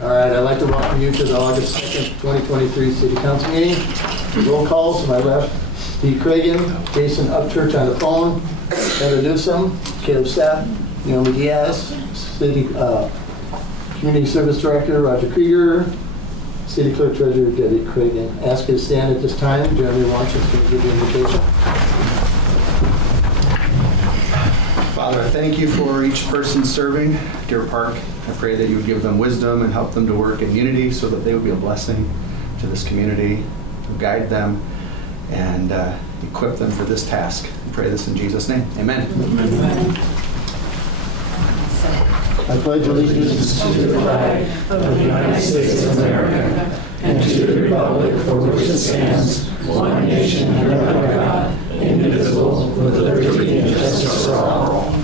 All right, I'd like to welcome you to the August 2nd, 2023 City Council meeting. Roll call to my left, Dee Cragen, Jason Upchurch on the phone, Heather Newsom, Caleb Stapp, Naomi Diaz, City Community Service Director Roger Krieger, City Clerk Treasurer Debbie Cragen. Ask you to stand at this time. Jeremy Washington is going to give the invitation. Father, I thank you for each person serving Deer Park. I pray that you would give them wisdom and help them to work in unity so that they would be a blessing to this community, guide them, and equip them for this task. I pray this in Jesus' name. Amen. Amen. I pledge allegiance to the flag of the United States of America and to the republic for which it stands, one nation under God, indivisible, with liberty and justice for all.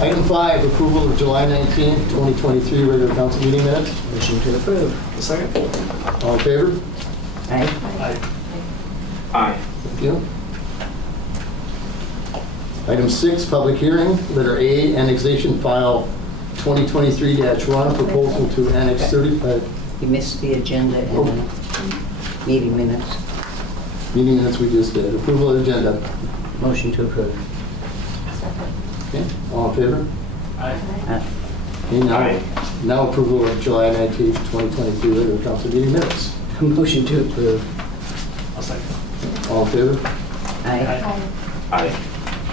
Item 5, approval of July 19, 2023 regular council meeting minutes. Motion to approve. A second. All in favor? Aye. Aye. Thank you. Item 6, public hearing, letter A, annexation file 2023-1, proposal to annex 35. You missed the agenda and the meeting minutes. Meeting minutes we just did. Approval of agenda. Motion to approve. Okay, all in favor? Aye. Okay, now approval of July 19th, 2023 regular council meeting minutes. Motion to approve. I'll second. All in favor? Aye. Aye.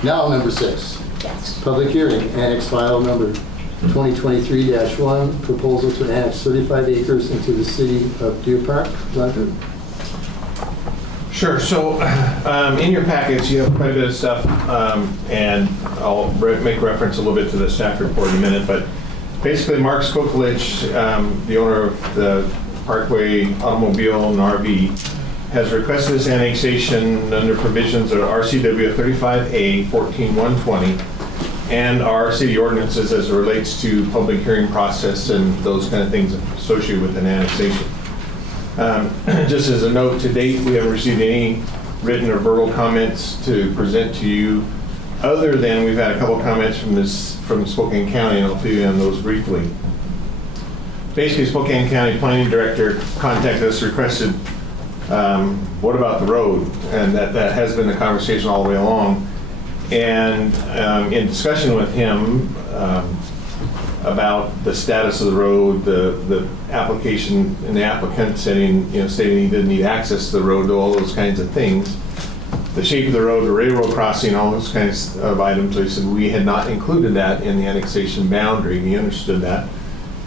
Now number 6, Yes. public hearing, annex file number 2023-1, proposal to annex 35 acres into the city of Deer Park. Roger? Sure. So in your packets, you have quite a bit of stuff, and I'll make reference a little bit to the staff report in a minute. But basically, Mark Skokolich, the owner of the Parkway Automobile and RV, has requested this annexation under provisions of RCW 35A 14120 and our city ordinances as it relates to public hearing process and those kind of things associated with an annexation. Just as a note, to date, we haven't received any written or verbal comments to present to you, other than we've had a couple of comments from Spokane County, and I'll fill you on those briefly. Basically, Spokane County Planning Director contacted us, requested, what about the road? And that has been the conversation all the way along. And in discussion with him about the status of the road, the application and the applicant stating he didn't need access to the road, all those kinds of things, the shape of the road, the railroad crossing, all those kinds of items. So he said we had not included that in the annexation boundary, and he understood that.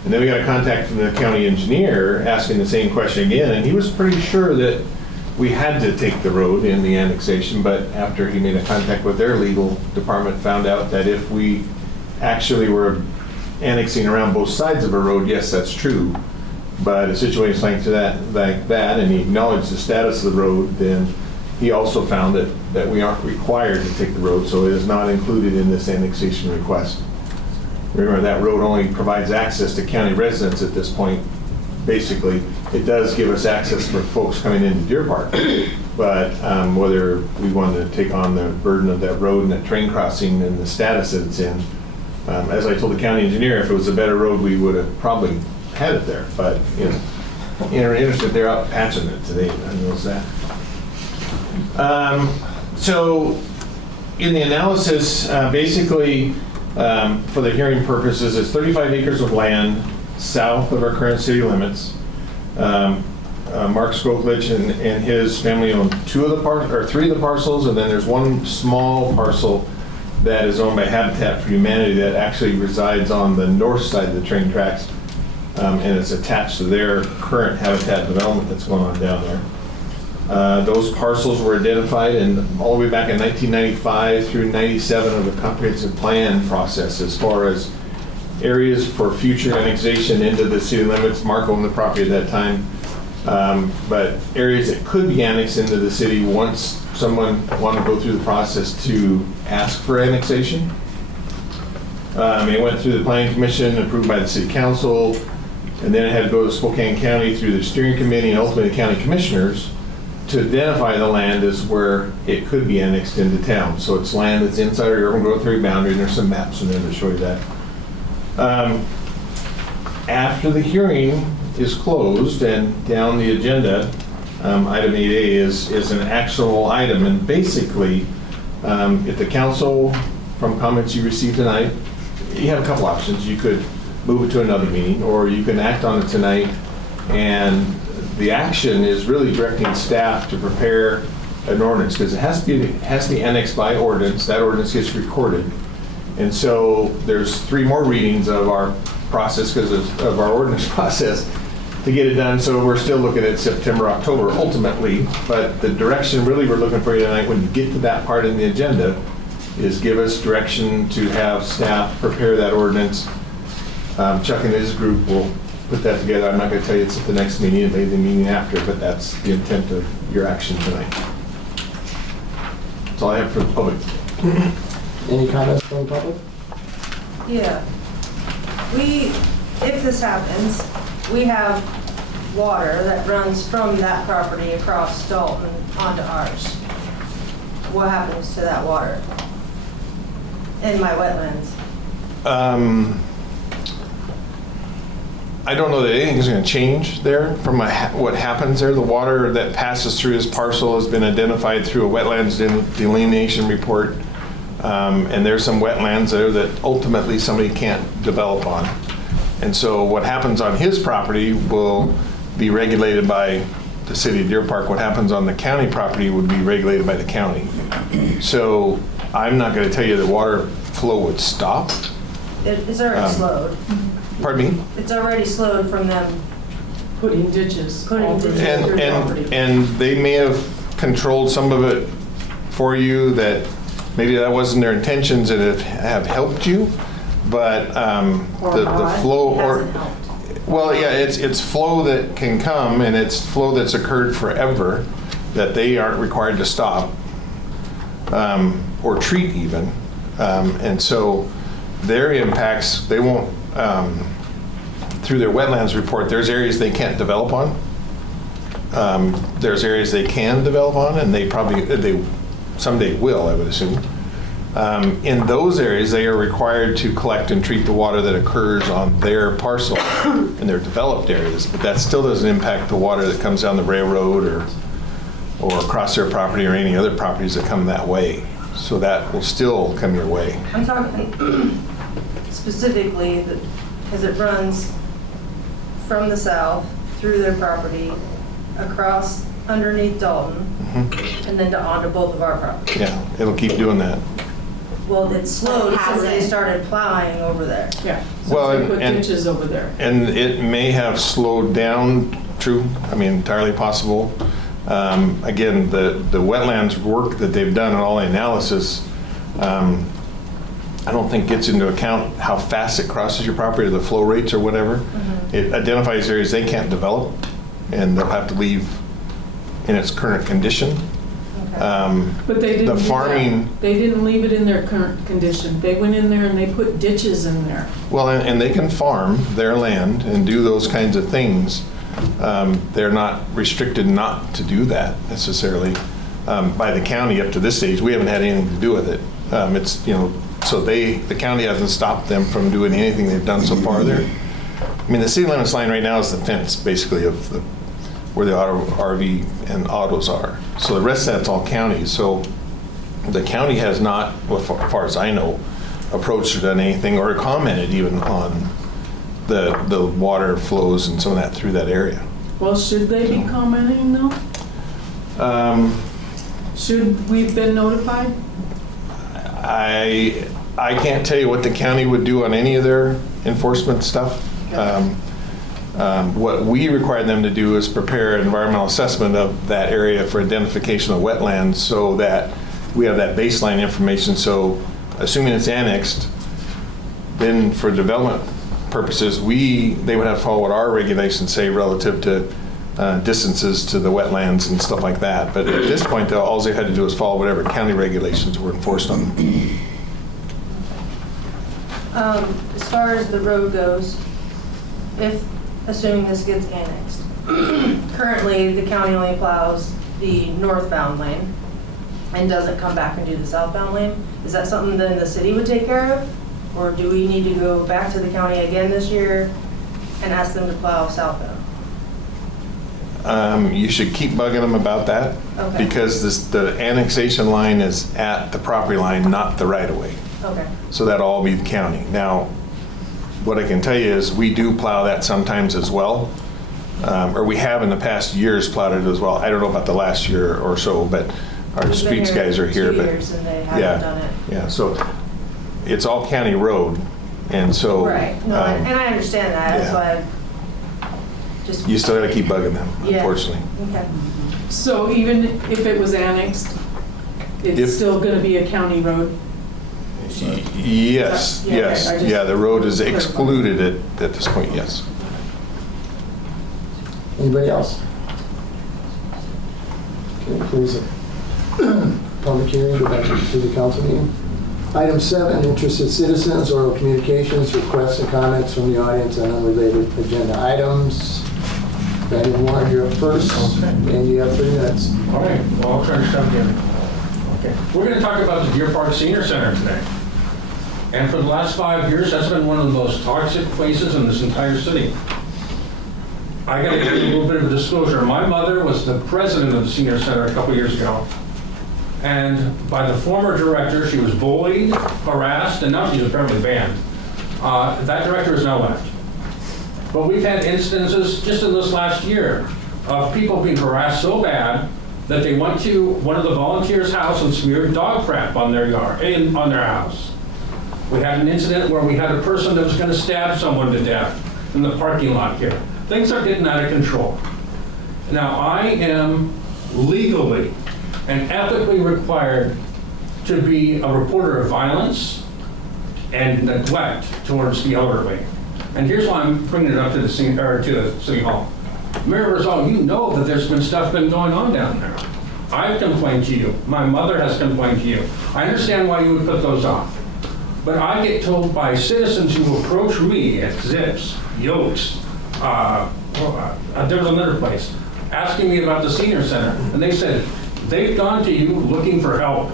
And then we got a contact from the county engineer asking the same question again, and he was pretty sure that we had to take the road in the annexation, but after he made a contact with their legal department, found out that if we actually were annexing around both sides of a road, yes, that's true. But a situation like that, and he acknowledged the status of the road, then he also found that we aren't required to take the road, so it is not included in this annexation request. Remember, that road only provides access to county residents at this point. Basically, it does give us access for folks coming into Deer Park, but whether we wanted to take on the burden of that road and that train crossing and the status that it's in, as I told the county engineer, if it was a better road, we would have probably had it there. But interested, they're out patching it today. I knows that. So, in the analysis, basically, for the hearing purposes, it's 35 acres of land south of our current city limits. Mark Skokolich and his family own 3 of the parcels, and then there's one small parcel that is owned by Habitat for Humanity that actually resides on the north side of the train tracks, and it's attached to their current habitat development that's going on down there. Those parcels were identified all the way back in 1995 through 97 of the comprehensive plan process as far as areas for future annexation into the city limits. Mark owned the property at that time, but areas that could be annexed into the city once someone wanted to go through the process to ask for annexation. It went through the Planning Commission, approved by the City Council, and then it had to go to Spokane County through the Steering Committee and ultimately the County Commissioners to identify the land is where it could be annexed into town. So it's land that's inside our urban growth area boundary, and there's some maps in there that show you that. After the hearing is closed and down the agenda, item 8A is an actual item. And basically, if the council, from comments you received tonight, you have a couple options. You could move it to another meeting, or you can act on it tonight. And the action is really directing staff to prepare an ordinance, because it has to be annexed by ordinance. That ordinance gets recorded. And so there's 3 more readings of our process, because of our ordinance process, to get it done. So we're still looking at September, October ultimately. But the direction really we're looking for you tonight, when you get to that part in the agenda, is give us direction to have staff prepare that ordinance. Chuck and his group will put that together. I'm not going to tell you it's at the next meeting, it may be the meeting after, but that's the intent of your action tonight. That's all I have for the public. Any comments from the public? Yeah. If this happens, we have water that runs from that property across Dalton onto ours. What happens to that water in my wetlands? I don't know that anything's going to change there from what happens there. The water that passes through his parcel has been identified through a wetlands delineation report. And there's some wetlands there that ultimately somebody can't develop on. And so what happens on his property will be regulated by the city of Deer Park. What happens on the county property would be regulated by the county. So I'm not going to tell you the water flow would stop. It's already slowed. Pardon me? It's already slowed from them. Putting ditches. Putting ditches. And they may have controlled some of it for you, that maybe that wasn't their intentions, and it have helped you, but the flow, or well, yeah, it's flow that can come, and it's flow that's occurred forever that they aren't required to stop or treat even, and so their impacts, they won't, through their wetlands report, there's areas they can't develop on. There's areas they can develop on, and they someday will, I would assume. In those areas, they are required to collect and treat the water that occurs on their parcel in their developed areas, but that still doesn't impact the water that comes down the railroad or across their property or any other properties that come that way. So that will still come your way. I'm talking specifically because it runs from the south through their property, across underneath Dalton, and then onto both of our properties. Yeah, it'll keep doing that. Well, it's slowed since they started plowing over there. Yeah. Well, So they put and- ditches over there. And it may have slowed down, true, I mean, entirely possible. Again, the wetlands work that they've done and all the analysis, I don't think gets into account how fast it crosses your property or the flow rates or whatever. It identifies areas they can't develop, and they'll have to leave in its current condition. But they didn't The do that. farming, They didn't leave it in their current condition. They went in there and they put ditches in there. well, and they can farm their land and do those kinds of things. They're not restricted not to do that necessarily by the county up to this stage. We haven't had anything to do with it. It's, so the county hasn't stopped them from doing anything they've done so far there. I mean, the city limits line right now is the fence, basically, of where the auto RV and autos are. So the rest of that's all county. So the county has not, as far as I know, approached or done anything or commented even on the water flows and some of that through that area. Well, should they be commenting though? Should we have been notified? I can't tell you what the county would do on any of their enforcement stuff. What we require them to do is prepare an environmental assessment of that area for identification of wetlands so that we have that baseline information. So assuming it's annexed, then for development purposes, they would have to follow what our regulations say relative to distances to the wetlands and stuff like that. But at this point, though, all they had to do was follow whatever county regulations were enforced on them. As far as the road goes, assuming this gets annexed, currently the county only plows the northbound lane and doesn't come back and do the southbound lane, is that something then the city would take care of? Or do we need to go back to the county again this year and ask them to plow southbound? You should keep bugging them about that. Okay. Because the annexation line is at the property line, not the right-of-way. Okay, So that'll all be the county. Now, what I can tell you is we do plow that sometimes as well. Or we have in the past years plowed it as well. I don't know about the last year or so, but our We've been streets here guys are here. 2 But years and they yeah, haven't done it. yeah, so it's all county road. And so. Right, no, and I understand that, that's yeah. why I just. You still got to keep bugging them, Yeah. unfortunately. Okay, So even if it was annexed, If- it's still gonna be a county road? Yes, Yeah, okay, yes, I just- yeah, the road is excluded at this point, yes. Anybody else? Okay, close the public hearing, go back to the city council meeting. Item 7, interested citizens, oral communications, requests and comments from the audience on unrelated agenda items. Item 1, you're up first, and you have 3 minutes. All right, well, I'll try to stop here. Okay. We're going to talk about the Deer Park Senior Center today. And for the last 5 years, that's been one of the most toxic places in this entire city. I got to give you a little bit of a disclosure. My mother was the president of the Senior Center a couple years ago. And by the former director, she was bullied, harassed, and now she's apparently banned. That director has now left. But we've had instances just in this last year of people being harassed so bad that they went to one of the volunteers' house and smeared dog crap on their yard, on their house. We had an incident where we had a person that was going to stab someone to death in the parking lot here. Things are getting out of control. Now, I am legally and ethically required to be a reporter of violence and neglect towards the elderly. And here's why I'm bringing it up to the city hall. Mayor Rosal, you know that there's been stuff going on down there. I've complained to you. My mother has complained to you. I understand why you would put those off. But I get told by citizens who approach me at Zips, Yokes, there was another place, asking me about the senior center. And they said, they've gone to you looking for help.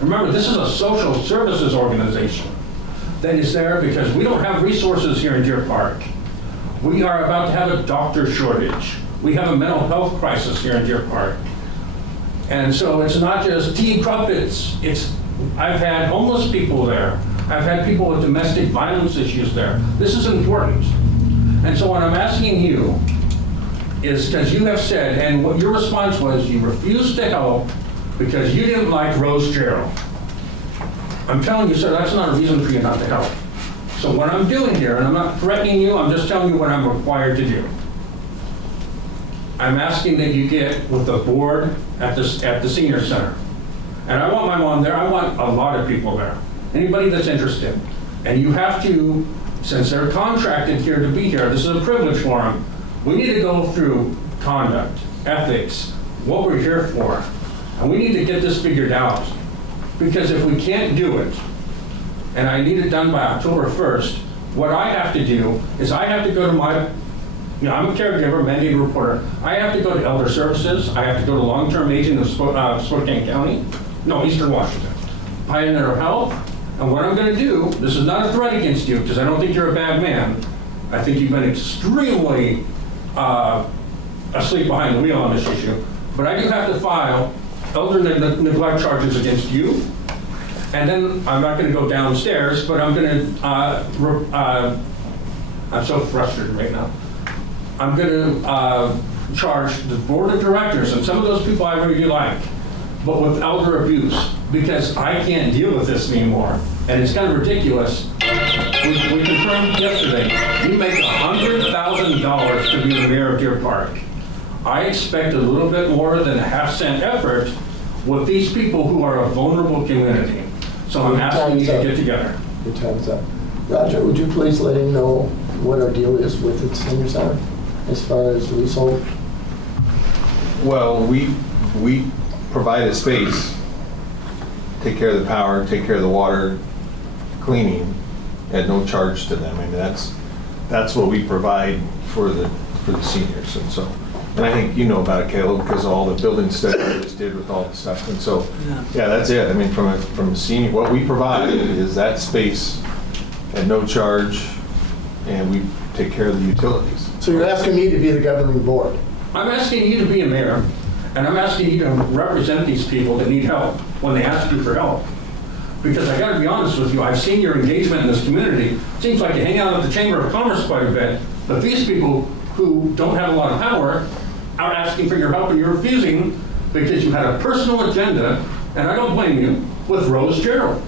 Remember, this is a social services organization that is there because we don't have resources here in Deer Park. We are about to have a doctor shortage. We have a mental health crisis here in Deer Park. And so it's not just tea crumpets. I've had homeless people there. I've had people with domestic violence issues there. This is important. And so what I'm asking you is, because you have said, and what your response was, you refused to help because you didn't like Rose Gerald. I'm telling you, sir, that's not a reason for you not to help. So what I'm doing here, and I'm not threatening you, I'm just telling you what I'm required to do. I'm asking that you get with the board at the senior center. And I want my mom there. I want a lot of people there. Anybody that's interested. And you have to, since they're contracted here to be here, this is a privilege for them. We need to go through conduct, ethics, what we're here for. And we need to get this figured out. Because if we can't do it, and I need it done by October 1st, what I have to do is I have to go to I'm a caregiver, mandated reporter. I have to go to Elder Services. I have to go to long-term agent of Spokane County. No, Eastern Washington. Pioneer Health. And what I'm going to do, this is not a threat against you, because I don't think you're a bad man. I think you've been extremely asleep behind the wheel on this issue. But I do have to file elder neglect charges against you. And then I'm not going to go downstairs, but I'm going to, I'm so frustrated right now. I'm going to charge the board of directors, and some of those people I really like, but with elder abuse, because I can't deal with this anymore. And it's kind of ridiculous. We confirmed yesterday, you make $100,000 to be the mayor of Deer Park. I expect a little bit more than a half-cent effort with these people who are a vulnerable community. So I'm asking you to get together. Your time's up. Roger, would you please let him know what our deal is with the senior center as far as leasehold? Well, we provide a space, take care of the power, take care of the water, cleaning, at no charge to them. I mean, that's what we provide for the seniors. And so And I think you know about it, Caleb, because of all the building stuff we just did with all the stuff. And so, yeah, that's it. I mean, from a senior, what we provide is that space at no charge, and we take care of the utilities. So you're asking me to be the governing board? I'm asking you to be a mayor, and I'm asking you to represent these people that need help when they ask you for help. Because I gotta be honest with you, I've seen your engagement in this community. Seems like you hang out at the Chamber of Commerce quite a bit, but these people who don't have a lot of power are asking for your help and you're refusing because you had a personal agenda, and I don't blame you, with Rose Gerald.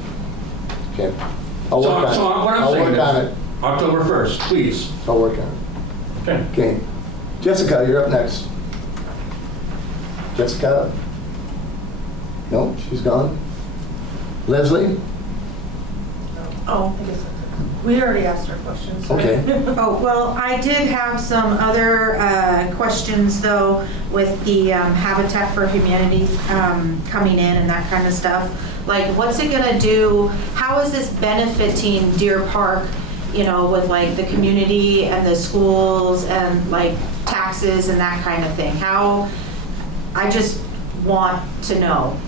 Okay. I'll work on it. So what I'm I'll saying work on is, it. October 1st, please. I'll work on it. Okay. Okay. Jessica, you're up next. Jessica? No, she's gone. Leslie? Oh, I guess we already asked our questions. right? Okay. Oh, well, I did have some other questions, though, with the Habitat for Humanity coming in and that kind of stuff. Like, what's it gonna do? How is this benefiting Deer Park, you know, with like the community and the schools and like taxes and that kind of thing? How, I just want to know.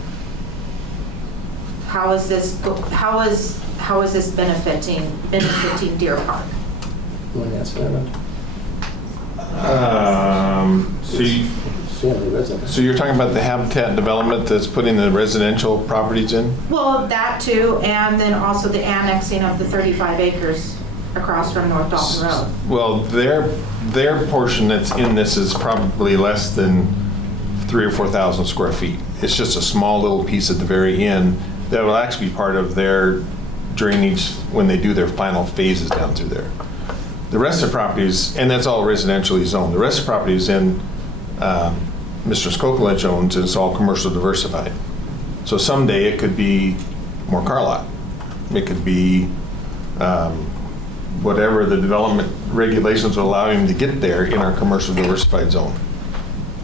How is this benefiting Deer Park? You want to answer that one? So you're talking about the habitat development that's putting the residential properties in? Well, that too, and then also the annexing of the 35 acres across from North Dalton Road. Well, their portion that's in this is probably less than 3,000 or 4,000 square feet. It's just a small little piece at the very end that will actually be part of their drainage when they do their final phases down through there. The rest of the properties, and that's all residentially zoned, the rest of the properties in Mr. Skokolich owns, and it's all commercial diversified. So someday it could be more car lot. It could be whatever the development regulations will allow him to get there in our commercial diversified zone.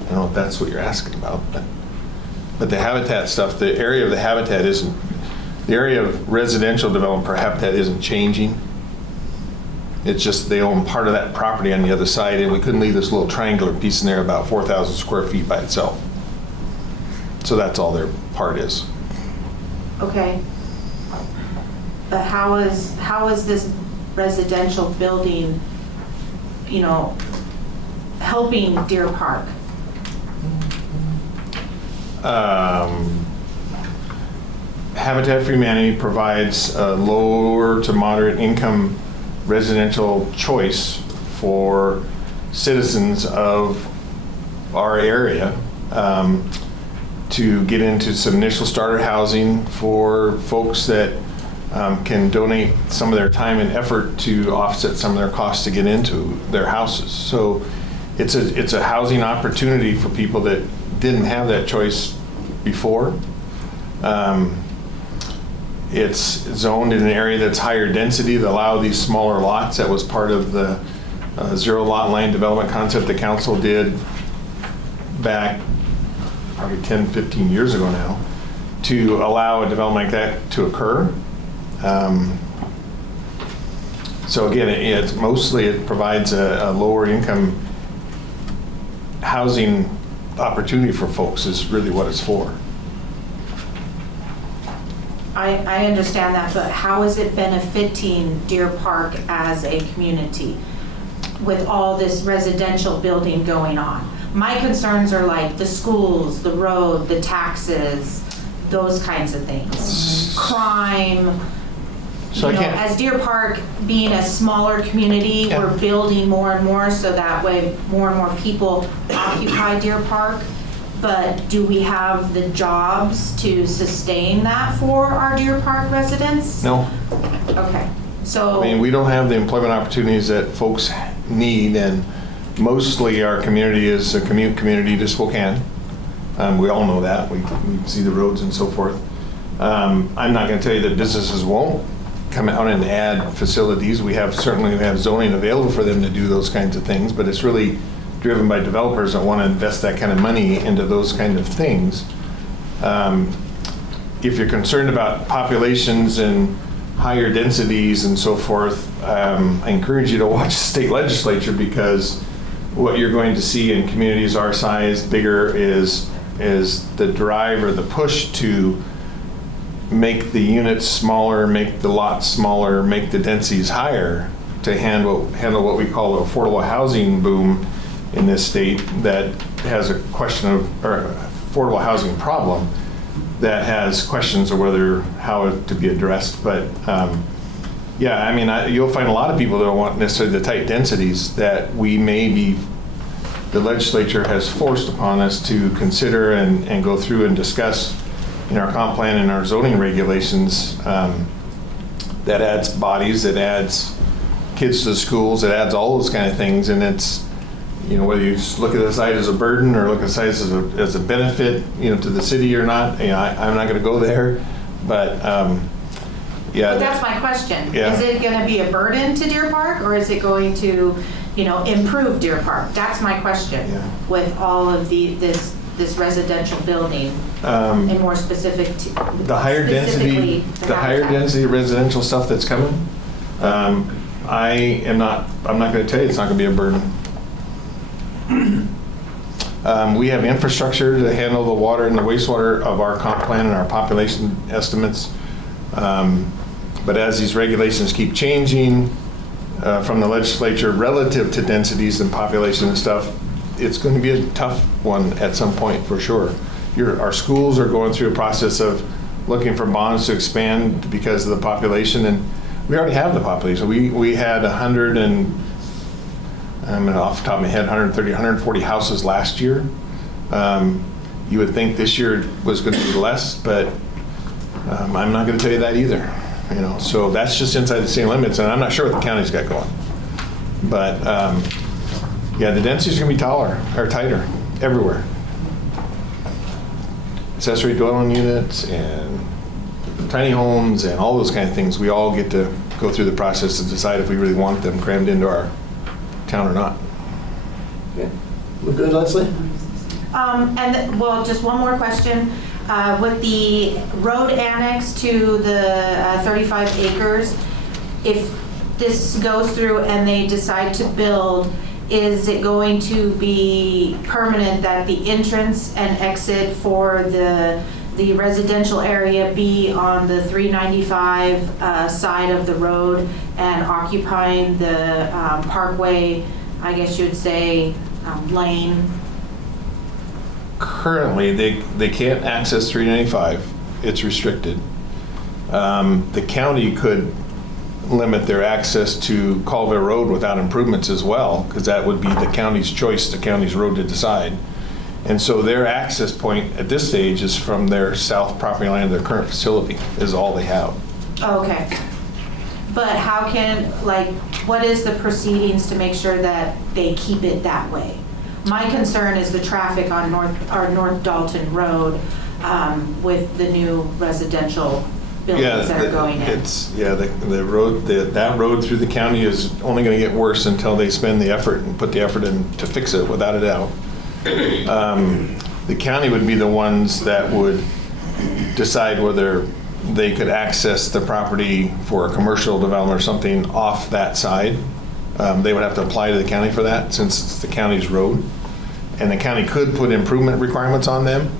I don't know if that's what you're asking about, but the habitat stuff, the area of the habitat isn't, the area of residential development for habitat isn't changing. It's just they own part of that property on the other side, and we couldn't leave this little triangular piece in there about 4,000 square feet by itself. So that's all their part is. Okay. But how is this residential building, you know, helping Deer Park? Habitat for Humanity provides a lower to moderate income residential choice for citizens of our area to get into some initial starter housing for folks that can donate some of their time and effort to offset some of their costs to get into their houses. So it's a housing opportunity for people that didn't have that choice before. It's zoned in an area that's higher density to allow these smaller lots. That was part of the zero lot line development concept the council did back probably 10, 15 years ago now, to allow a development like that to occur. So again, it provides a lower income housing opportunity for folks is really what it's for. I understand that, but how is it benefiting Deer Park as a community with all this residential building going on? My concerns are like the schools, the road, the taxes, those kinds of things. Crime. So You know, as Deer Park being a smaller community, Yeah. we're building more and more so that way more and more people occupy Deer Park. But do we have the jobs to sustain that for our Deer Park residents? No. Okay, so. I mean, we don't have the employment opportunities that folks need, and mostly our community is a commute community to Spokane. We all know that. We see the roads and so forth. I'm not going to tell you that businesses won't come out and add facilities. We certainly have zoning available for them to do those kinds of things, but it's really driven by developers that want to invest that kind of money into those kind of things. If you're concerned about populations and higher densities and so forth, I encourage you to watch the state legislature, because what you're going to see in communities our size, bigger, is the drive or the push to make the units smaller, make the lots smaller, make the densities higher to handle what we call an affordable housing boom in this state that has a question of, or affordable housing problem that has questions of how it to be addressed. But yeah, I mean, you'll find a lot of people that don't want necessarily the tight densities that the legislature has forced upon us to consider and go through and discuss in our comp plan and our zoning regulations. That adds bodies, that adds kids to the schools, it adds all those kind of things. And it's, whether you just look at the site as a burden or look at the site as a benefit, to the city or not, I'm not going to go there. But yeah. But that's my question. Yeah. Is it going to be a burden to Deer Park, or is it going to, improve Deer Park? That's my question. Yeah. With all of this residential building, and more specific to the higher density, residential stuff that's coming. I'm not going to tell you it's not going to be a burden. We have infrastructure to handle the water and the wastewater of our comp plan and our population estimates. But as these regulations keep changing from the legislature relative to densities and population and stuff, it's going to be a tough one at some point for sure. Our schools are going through a process of looking for bonds to expand because of the population, and we already have the population. We had 100 and, off the top of my head, 130, 140 houses last year. You would think this year was going to be less, but I'm not going to tell you that either. So that's just inside the city limits, and I'm not sure what the county's got going. But yeah, the density's going to be tighter everywhere. Accessory dwelling units and tiny homes and all those kind of things, we all get to go through the process to decide if we really want them crammed into our town or not. Okay. We're good, Leslie? Just one more question. With the road annex to the 35 acres, if this goes through and they decide to build, is it going to be permanent that the entrance and exit for the residential area be on the 395 side of the road and occupying the parkway, I guess you would say, lane? Currently, they can't access 395. It's restricted. The county could limit their access to Colville Road without improvements as well, because that would be the county's choice, the county's road to decide. And so their access point at this stage is from their south property line of their current facility, is all they have. Okay. But what is the proceedings to make sure that they keep it that way? My concern is the traffic on North Dalton Road with the new residential buildings that are going in. The road, that road through the county is only going to get worse until they spend the effort and put the effort in to fix it, without a doubt. The county would be the ones that would decide whether they could access the property for a commercial development or something off that side. They would have to apply to the county for that, since it's the county's road. And the county could put improvement requirements on them.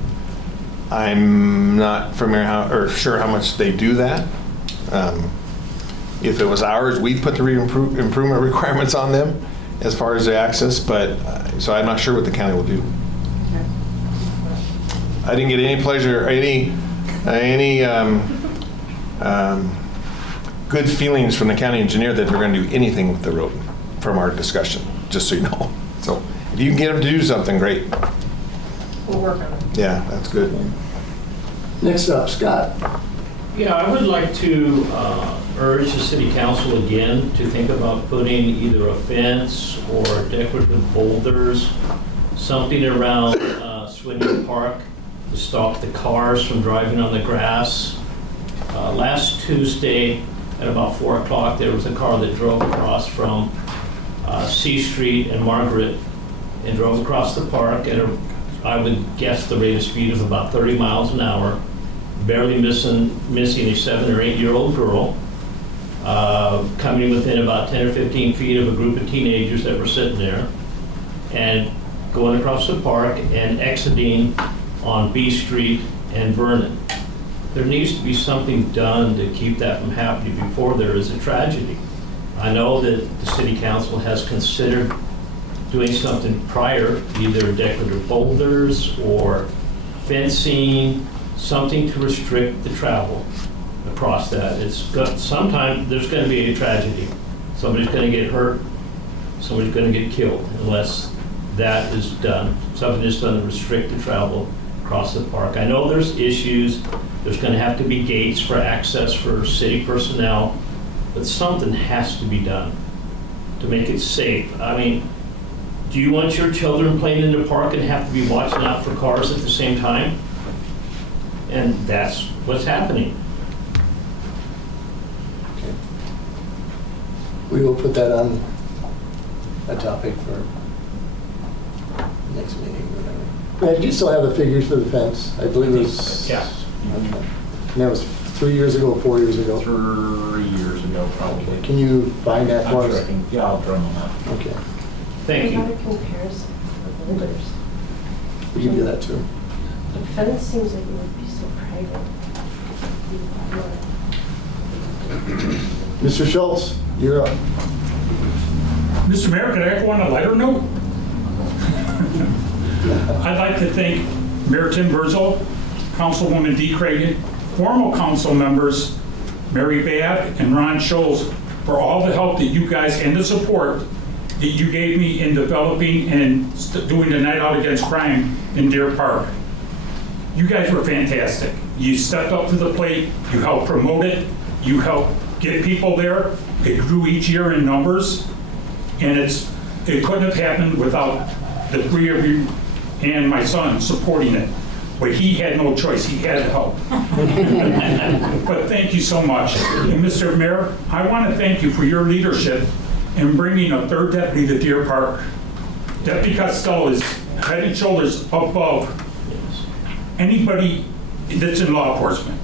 I'm not sure how much they do that. If it was ours, we'd put the improvement requirements on them as far as the access, but so I'm not sure what the county will do. I didn't get any pleasure, any good feelings from the county engineer that they're going to do anything with the road from our discussion, just so you know. So if you can get them to do something, great. We'll work on it. Yeah, that's good. Next up, Scott. Yeah, I would like to urge the city council again to think about putting either a fence or decorative boulders, something around Swindon Park to stop the cars from driving on the grass. Last Tuesday at about 4 o'clock, there was a car that drove across from C Street and Margaret and drove across the park at I would guess the rate of speed of about 30 miles an hour, barely missing a 7 or 8-year-old girl, coming within about 10 or 15 feet of a group of teenagers that were sitting there. and going across the park and exiting on B Street and Vernon. There needs to be something done to keep that from happening before there is a tragedy. I know that the city council has considered doing something prior, either decorative boulders or fencing, something to restrict the travel across that. Sometime there's going to be a tragedy. Somebody's going to get hurt, somebody's going to get killed unless that is done. Something is done to restrict the travel across the park. I know there's issues. There's going to have to be gates for access for city personnel, but something has to be done to make it safe. I mean, do you want your children playing in the park and have to be watching out for cars at the same time? And that's what's happening. Okay. We will put that on a topic for next meeting or whatever. Brad, you still have the figures for the fence? I believe it was... Yeah. Okay. And that was 3 years ago, 4 years ago? 3 years ago, probably. Can you find that for us? Yeah, I'll drum them up. Okay. Thank you. What about a comparison of boulders? We can do that too. The fence seems like it would be so private. Mr. Scholz, you're up. Mr. Mayor, could I go on a lighter note? I'd like to thank Mayor Tim Burzel, Councilwoman Dee Cragen, former council members Mary Babb and Ron Scholz for all the help that you guys and the support that you gave me in developing and doing the Night Out Against Crime in Deer Park. You guys were fantastic. You stepped up to the plate, you helped promote it, you helped get people there. It grew each year in numbers, and it couldn't have happened without the three of you and my son supporting it. But he had no choice, he had to help. But thank you so much. And Mr. Mayor, I want to thank you for your leadership in bringing a third deputy to Deer Park. Deputy Costello is head and shoulders above anybody that's in law enforcement.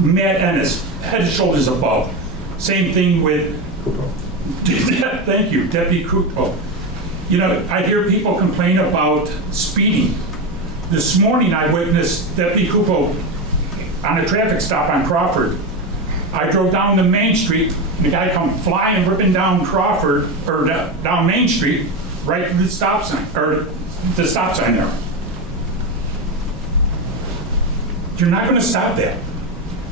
Matt Ennis, head and shoulders above. Same thing with, thank you, Deputy Kupo. You know, I hear people complain about speeding. This morning I witnessed Deputy Kupo on a traffic stop on Crawford. I drove down to Main Street, and the guy come flying, ripping down Crawford, or down Main Street, right to the stop sign, or the stop sign there. You're not gonna stop that.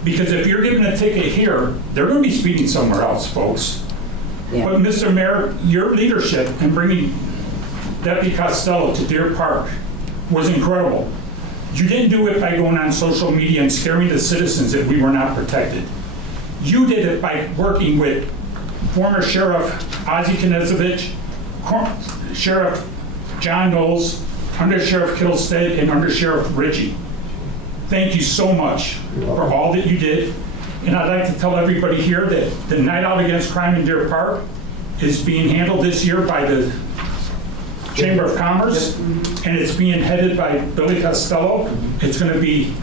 Because if you're given a ticket here, they're gonna be speeding somewhere else, folks. Yeah. But Mr. Mayor, your leadership in bringing Deputy Costello to Deer Park was incredible. You didn't do it by going on social media and scaring the citizens that we were not protected. You did it by working with former Sheriff Ozzie Knezovich, Sheriff John Knowles, Under Sheriff Kilstead, and Under Sheriff Ritchie. Thank you so much for all that you did. And I'd like to tell everybody here that the Night Out Against Crime in Deer Park is being handled this year by the Chamber of Commerce, and it's being headed by Billy Costello. It's going to be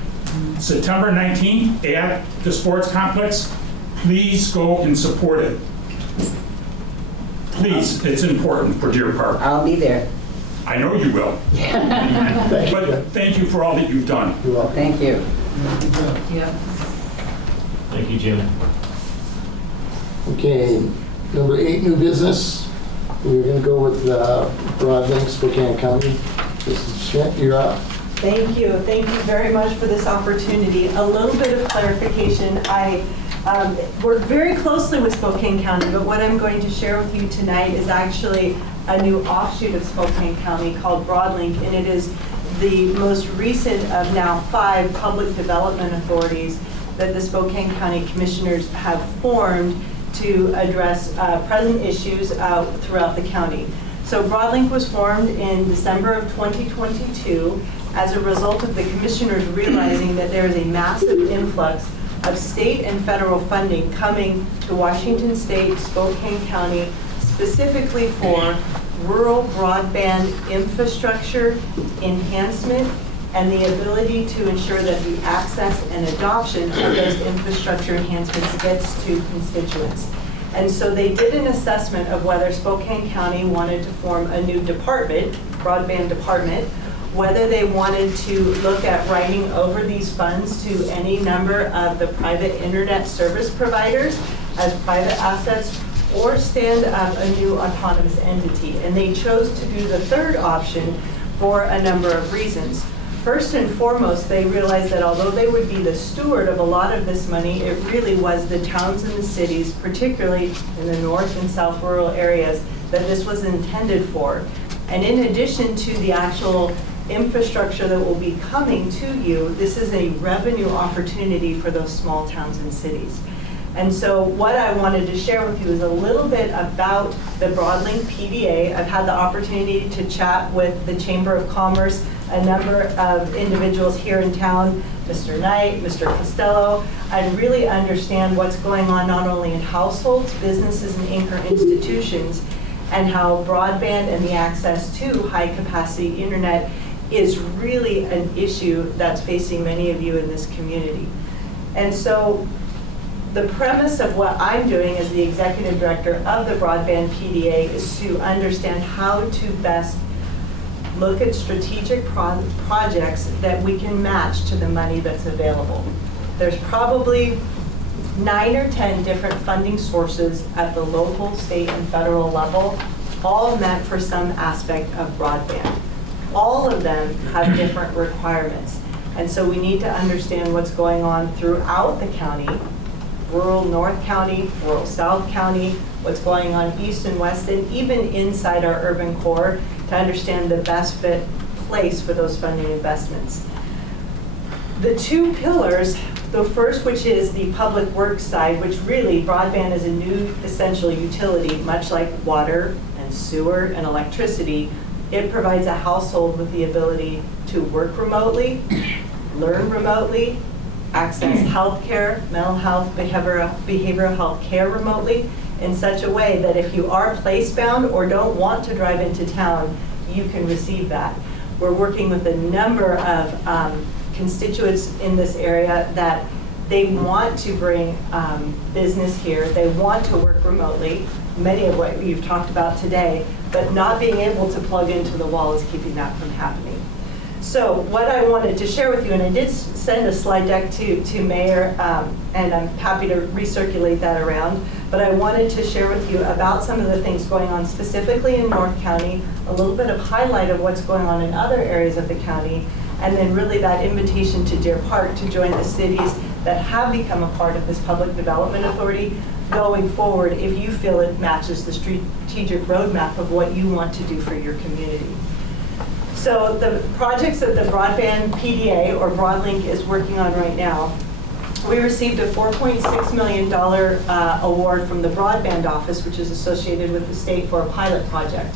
September 19th at the sports complex. Please go and support it. Please, it's important for Deer Park. I'll be there. I know you will. Thank you. But thank you for all that you've done. You're welcome. Thank you. Yeah. Thank you, Jim. Okay, number 8, new business. We're going to go with BroadLinc, Spokane County. Mrs. Schmidt, you're up. Thank you. Thank you very much for this opportunity. A little bit of clarification. I work very closely with Spokane County, but what I'm going to share with you tonight is actually a new offshoot of Spokane County called BroadLinc, and it is the most recent of now 5 public development authorities that the Spokane County Commissioners have formed to address present issues throughout the county. So BroadLinc was formed in December of 2022 as a result of the commissioners realizing that there is a massive influx of state and federal funding coming to Washington State, Spokane County, specifically for rural broadband infrastructure enhancement and the ability to ensure that the access and adoption of those infrastructure enhancements gets to constituents. And so they did an assessment of whether Spokane County wanted to form a new department, broadband department, whether they wanted to look at writing over these funds to any number of the private internet service providers as private assets, or stand up a new autonomous entity. And they chose to do the third option for a number of reasons. First and foremost, they realized that although they would be the steward of a lot of this money, it really was the towns and the cities, particularly in the north and south rural areas, that this was intended for. And in addition to the actual infrastructure that will be coming to you, this is a revenue opportunity for those small towns and cities. And so what I wanted to share with you is a little bit about the BroadLinc PDA. I've had the opportunity to chat with the Chamber of Commerce, a number of individuals here in town, Mr. Knight, Mr. Costello. I really understand what's going on not only in households, businesses, and anchor institutions, and how broadband and the access to high-capacity internet is really an issue that's facing many of you in this community. And so the premise of what I'm doing as the executive director of the Broadband PDA is to understand how to best look at strategic projects that we can match to the money that's available. There's probably 9 or 10 different funding sources at the local, state, and federal level, all meant for some aspect of broadband. All of them have different requirements. And so we need to understand what's going on throughout the county, rural North County, rural South County, what's going on east and west, and even inside our urban core to understand the best fit place for those funding investments. The two pillars, the first, which is the public works side, which really broadband is a new essential utility, much like water and sewer and electricity. It provides a household with the ability to work remotely, learn remotely, access healthcare, mental health, behavioral health care remotely in such a way that if you are place-bound or don't want to drive into town, you can receive that. We're working with a number of constituents in this area that they want to bring business here. They want to work remotely, many of what you've talked about today, but not being able to plug into the wall is keeping that from happening. So what I wanted to share with you, and I did send a slide deck to Mayor, and I'm happy to recirculate that around, but I wanted to share with you about some of the things going on specifically in North County, a little bit of highlight of what's going on in other areas of the county, and then really that invitation to Deer Park to join the cities that have become a part of this Public Development Authority going forward if you feel it matches the strategic roadmap of what you want to do for your community. So the projects that the Broadband PDA or BroadLinc is working on right now, we received a $4.6 million award from the Broadband Office, which is associated with the state for a pilot project.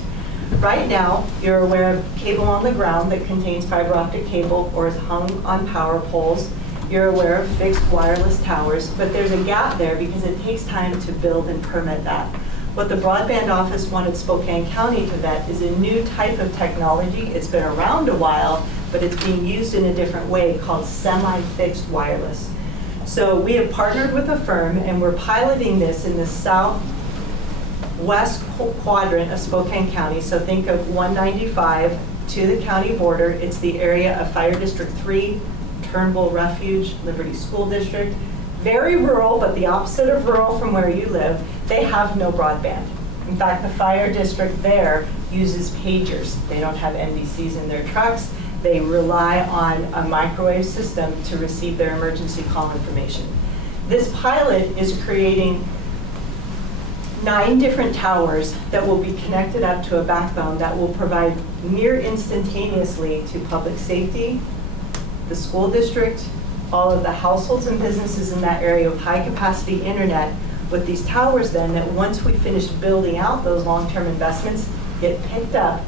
Right now, you're aware of cable on the ground that contains fiber optic cable or is hung on power poles. You're aware of fixed wireless towers, but there's a gap there because it takes time to build and permit that. What the Broadband Office wanted Spokane County to vet is a new type of technology. It's been around a while, but it's being used in a different way called semi-fixed wireless. So we have partnered with a firm and we're piloting this in the southwest quadrant of Spokane County. So think of 195 to the county border. It's the area of Fire District 3, Turnbull Refuge, Liberty School District. Very rural, but the opposite of rural from where you live. They have no broadband. In fact, the fire district there uses pagers. They don't have NBCs in their trucks. They rely on a microwave system to receive their emergency call information. This pilot is creating 9 different towers that will be connected up to a backbone that will provide near instantaneously to public safety, the school district, all of the households and businesses in that area with high capacity internet, with these towers then that once we finish building out those long-term investments, get picked up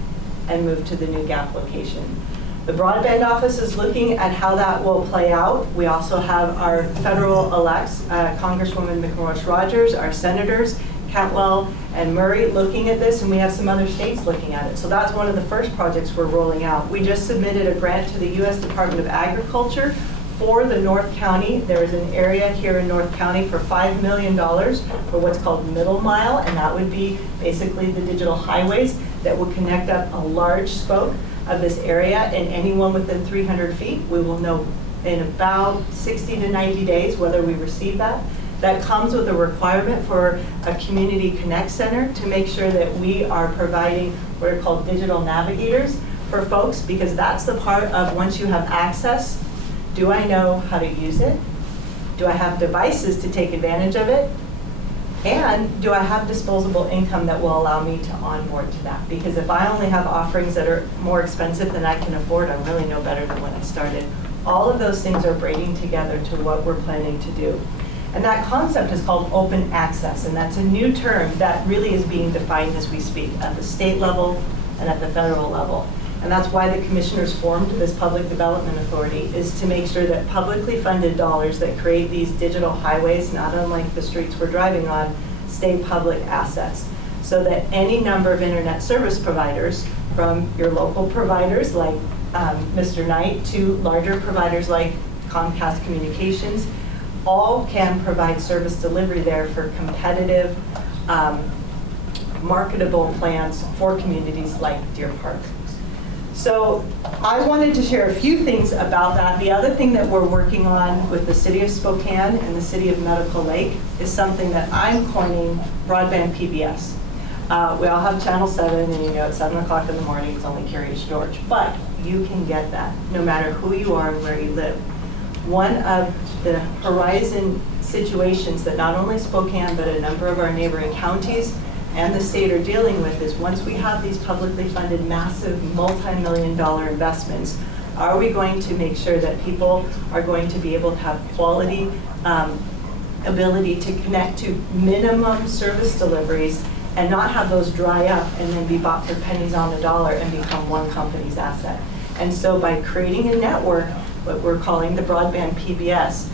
and moved to the new gap location. The Broadband Office is looking at how that will play out. We also have our federal elects, Congresswoman McMorris-Rogers, our senators, Campbell and Murray looking at this, and we have some other states looking at it. So that's one of the first projects we're rolling out. We just submitted a grant to the U.S. Department of Agriculture for the North County. There is an area here in North County for $5 million for what's called middle mile, and that would be basically the digital highways that would connect up a large spoke of this area, and anyone within 300 feet, we will know in about 60 to 90 days whether we receive that. That comes with a requirement for a community connect center to make sure that we are providing what are called digital navigators for folks, because that's the part of once you have access, do I know how to use it? Do I have devices to take advantage of it? And do I have disposable income that will allow me to onboard to that? Because if I only have offerings that are more expensive than I can afford, I'm really no better than when I started. All of those things are braiding together to what we're planning to do. And that concept is called open access, and that's a new term that really is being defined as we speak at the state level and at the federal level. And that's why the commissioners formed this Public Development Authority, is to make sure that publicly funded dollars that create these digital highways, not unlike the streets we're driving on, stay public assets. So that any number of internet service providers, from your local providers like Mr. Knight to larger providers like Comcast Communications, all can provide service delivery there for competitive, marketable plans for communities like Deer Park. So I wanted to share a few things about that. The other thing that we're working on with the City of Spokane and the City of Medical Lake is something that I'm coining broadband PBS. We all have Channel 7, and at 7 o'clock in the morning, it's only Curious George. But you can get that no matter who you are and where you live. One of the horizon situations that not only Spokane, but a number of our neighboring counties and the state are dealing with is once we have these publicly funded massive multi-million-dollar investments, are we going to make sure that people are going to be able to have quality ability to connect to minimum service deliveries and not have those dry up and then be bought for pennies on the dollar and become one company's asset? And so by creating a network, what we're calling the broadband PBS,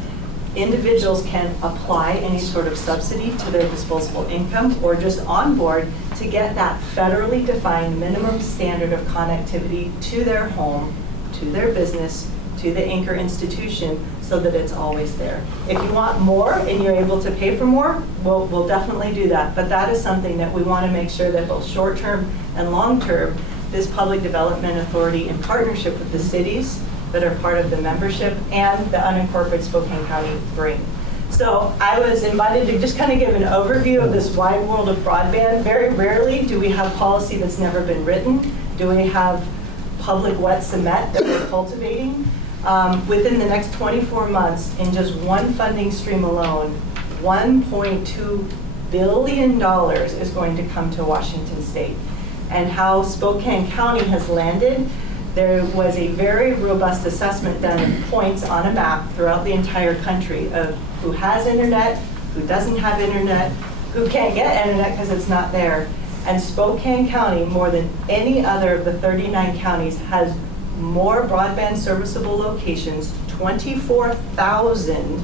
individuals can apply any sort of subsidy to their disposable income or just onboard to get that federally defined minimum standard of connectivity to their home, to their business, to the anchor institution, so that it's always there. If you want more and you're able to pay for more, we'll definitely do that. But that is something that we want to make sure that both short-term and long-term, this Public Development Authority, in partnership with the cities that are part of the membership and the unincorporated Spokane County, bring. So I was invited to just kind of give an overview of this wide world of broadband. Very rarely do we have policy that's never been written. Do we have public wet cement that we're cultivating? Within the next 24 months, in just one funding stream alone, $1.2 billion is going to come to Washington State. And how Spokane County has landed, there was a very robust assessment done of points on a map throughout the entire country of who has internet, who doesn't have internet, who can't get internet because it's not there. And Spokane County, more than any other of the 39 counties, has more broadband serviceable locations, 24,000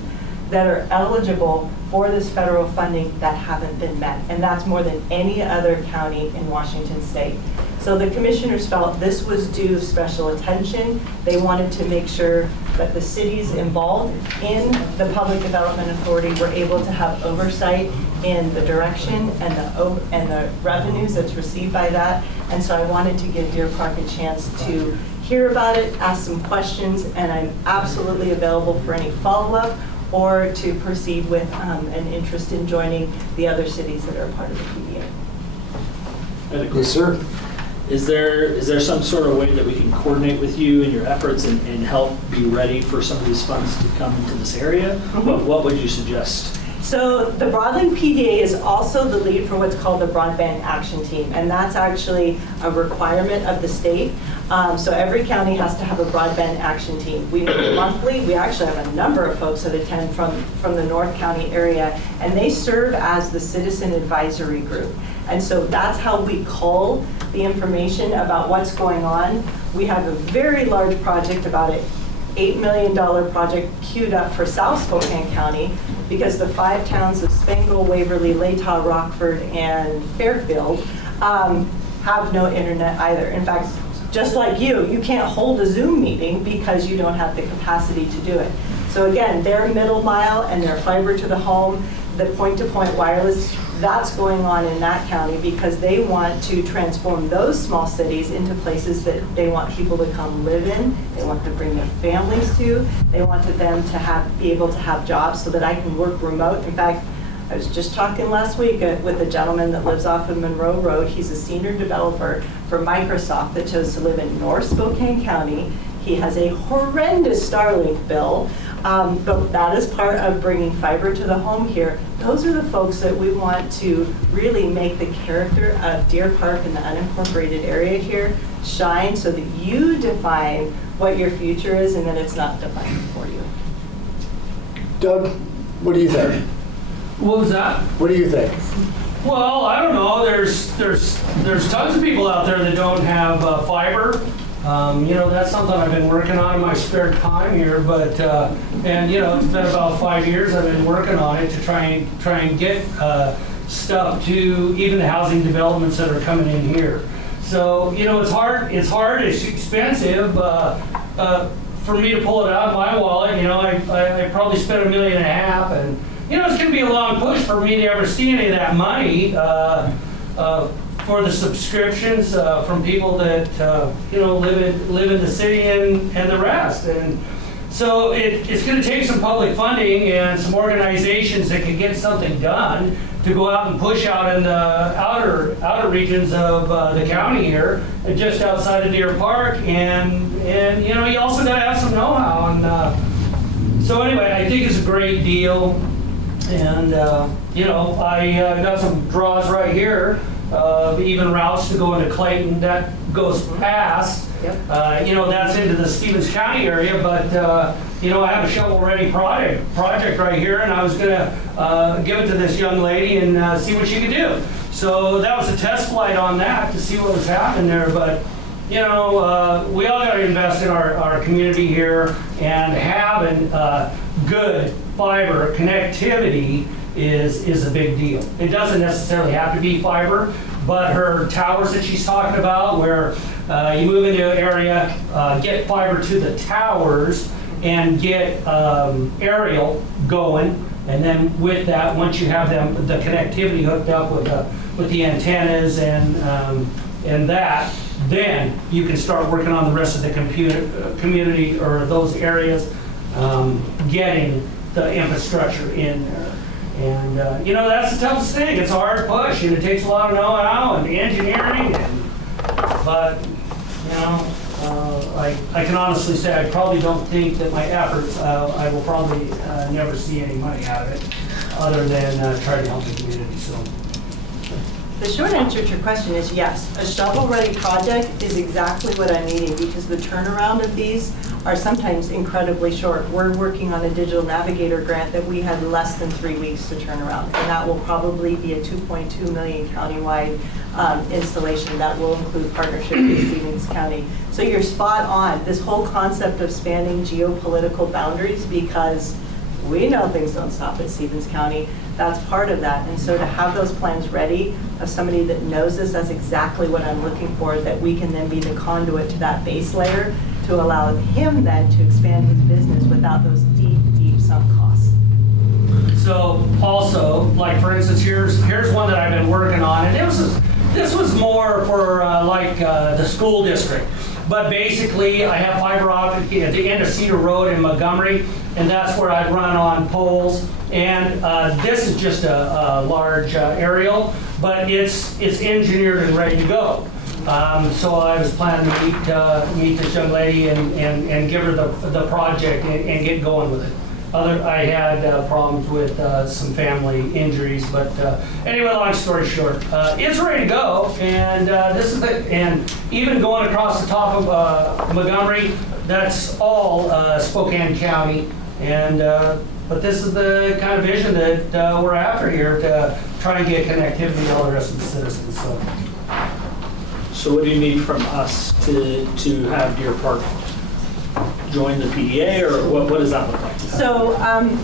that are eligible for this federal funding that haven't been met. And that's more than any other county in Washington State. So the commissioners felt this was due special attention. They wanted to make sure that the cities involved in the Public Development Authority were able to have oversight in the direction and the revenues that's received by that. And so I wanted to give Deer Park a chance to hear about it, ask some questions, and I'm absolutely available for any follow-up or to proceed with an interest in joining the other cities that are a part of the PDA. Yes, sir. Is there some sort of way that we can coordinate with you in your efforts and help be ready for some of these funds to come into this area? Mm-hmm. What would you suggest? So the BroadLinc PDA is also the lead for what's called the Broadband Action Team, and that's actually a requirement of the state. So every county has to have a broadband action team. We meet monthly. We actually have a number of folks that attend from the North County area, and they serve as the citizen advisory group. And so that's how we cull the information about what's going on. We have a very large project, about an $8 million project queued up for South Spokane County, because the 5 towns of Spangle, Waverly, Latah, Rockford, and Fairfield have no internet either. In fact, just like you can't hold a Zoom meeting because you don't have the capacity to do it. So again, their middle mile and their fiber to the home, the point-to-point wireless, that's going on in that county because they want to transform those small cities into places that they want people to come live in, they want to bring their families to, they wanted them to be able to have jobs so that I can work remote. In fact, I was just talking last week with a gentleman that lives off of Monroe Road. He's a senior developer for Microsoft that chose to live in North Spokane County. He has a horrendous Starlink bill, but that is part of bringing fiber to the home here. Those are the folks that we want to really make the character of Deer Park and the unincorporated area here shine so that you define what your future is and then it's not defined for you. Doug, what do you think? What was that? What do you think? Well, I don't know. There's tons of people out there that don't have fiber. You know, that's something I've been working on in my spare time here. But and you know, it's been about 5 years I've been working on it to try and get stuff to even the housing developments that are coming in here. So you know, it's hard. It's expensive. For me to pull it out of my wallet, you know, I probably spent $1.5 million, and you know, it's going to be a long push for me to ever see any of that money for the subscriptions from people that you know live in the city and the rest. And so it's going to take some public funding and some organizations that can get something done to go out and push out in the outer regions of the county here, and just outside of Deer Park. And you know, you also got to have some know-how. And so anyway, I think it's a great deal. And you know, I got some draws right here, even routes to go into Clayton. That goes past. Yep. You know, that's into the Stevens County area, but you know, I have a shovel-ready project right here, and I was going to give it to this young lady and see what she could do. So that was a test flight on that to see what was happening there. But you know, we all got to invest in our community here, and having good fiber connectivity is a big deal. It doesn't necessarily have to be fiber, but her towers that she's talking about, where you move into an area, get fiber to the towers, and get aerial going, and then with that, once you have the connectivity hooked up with the antennas and that, then you can start working on the rest of the community or those areas, getting the infrastructure in there. And you know, that's the toughest thing. It's a hard push, and it takes a lot of know-how and engineering. But you know, I can honestly say I probably don't think that my efforts, I will probably never see any money out of it, other than try to help the community. So. The short answer to your question is yes. A shovel-ready project is exactly what I'm needing because the turnaround of these are sometimes incredibly short. We're working on a digital navigator grant that we had less than 3 weeks to turn around, and that will probably be a $2.2 million countywide installation that will include partnership with Stevens County. So you're spot on. This whole concept of spanning geopolitical boundaries, because we know things don't stop at Stevens County. That's part of that. And so to have those plans ready of somebody that knows this, that's exactly what I'm looking for, that we can then be the conduit to that base layer to allow him then to expand his business without those deep, deep sunk costs. So also, like for instance, here's one that I've been working on, and this was more for the school district. But basically, I have fiber optic at the end of Cedar Road in Montgomery, and that's where I run on poles. And this is just a large aerial, but it's engineered and ready to go. So I was planning to meet this young lady and give her the project and get going with it. I had problems with some family injuries, but anyway, long story short, it's ready to go, and this is it. And even going across the top of Montgomery, that's all Spokane County. And but this is the kind of vision that we're after here, to try and get connectivity to all the rest of the citizens. So what do you need from us to have Deer Park join the PDA, or what does that look like? So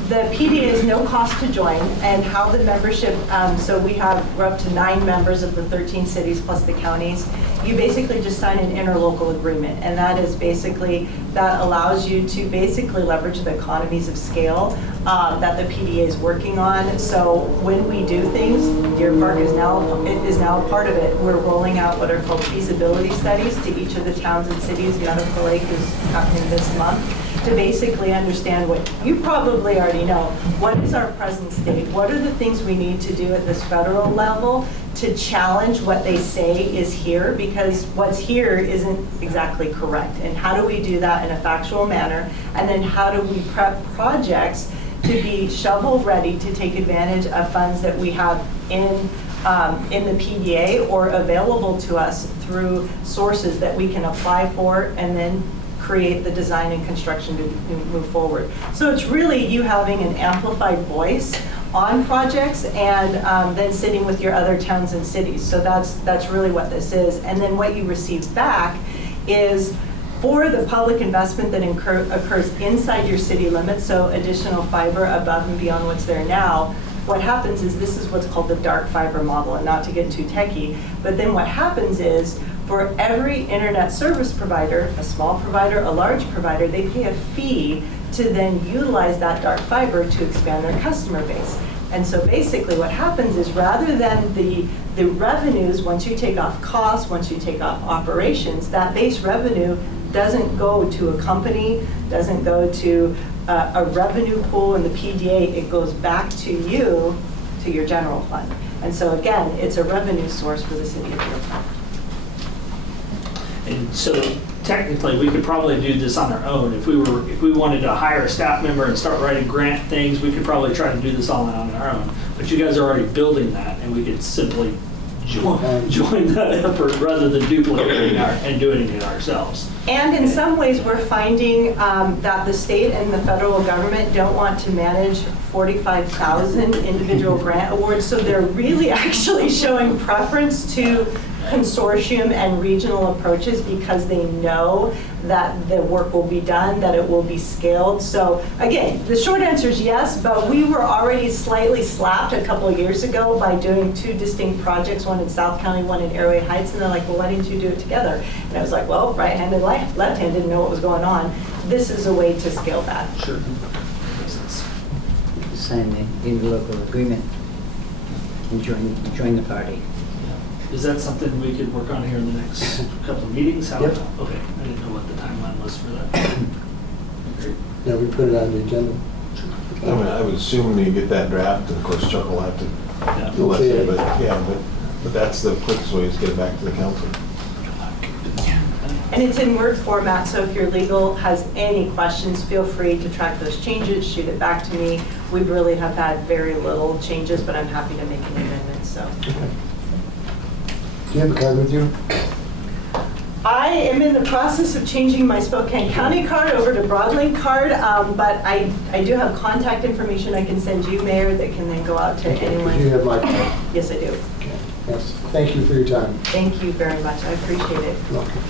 the PDA is no cost to join, and how the membership, so we're up to 9 members of the 13 cities plus the counties. you basically just sign an interlocal agreement, and that is basically, that allows you to basically leverage the economies of scale that the PDA is working on. So when we do things, Deer Park is now a part of it. We're rolling out what are called feasibility studies to each of the towns and cities. Yanoka Lake is happening this month, to basically understand what you probably already know. What is our present state? What are the things we need to do at this federal level to challenge what they say is here? Because what's here isn't exactly correct. And how do we do that in a factual manner? And then how do we prep projects to be shovel ready to take advantage of funds that we have in the PDA or available to us through sources that we can apply for and then create the design and construction to move forward. So it's really you having an amplified voice on projects and then sitting with your other towns and cities. So that's really what this is. And then what you receive back is for the public investment that occurs inside your city limits, so additional fiber above and beyond what's there now, what happens is this is what's called the dark fiber model, and not to get too techie, but then what happens is for every internet service provider, a small provider, a large provider, they pay a fee to then utilize that dark fiber to expand their customer base. And so basically what happens is rather than the revenues, once you take off costs, once you take off operations, that base revenue doesn't go to a company, doesn't go to a revenue pool in the PDA, it goes back to you, to your general fund. And so again, it's a revenue source for the city of Deer Park. And so technically, we could probably do this on our own. If we wanted to hire a staff member and start writing grant things, we could probably try to do this all on our own. But you guys are already building that, and we could simply join that effort rather than duplicating and doing it ourselves. And in some ways, we're finding that the state and the federal government don't want to manage 45,000 individual grant awards, so they're really actually showing preference to consortium and regional approaches because they know that the work will be done, that it will be scaled. So again, the short answer is yes, but we were already slightly slapped a couple of years ago by doing two distinct projects, one in South County, one in Airway Heights, and they're like, well, why didn't you do it together? And I was like, well, right-handed, left-hand didn't know what was going on. This is a way to scale that. Sure. Makes sense. Sign the interlocal agreement and join the party. Is that something we could work on here in the next couple of meetings? Yep. Okay, I didn't know what the timeline was for that. Great. Yeah, we put it on the agenda. I mean, I would assume when you get that draft, and of course Chuck will have to let Okay. you, but yeah, but that's the quickest way is get it back to the council. And it's in Word format, so if your legal has any questions, feel free to track those changes, shoot it back to me. We really have had very little changes, but I'm happy to make any amendments, so. Okay. Do you have a card with you? I am in the process of changing my Spokane County card over to BroadLinc card, but I do have contact information I can send you, Mayor, that can then go out to anyone. Do you have my card? Yes, I do. Okay. Yes. Thank you for your time. Thank you very much. I appreciate it. Welcome.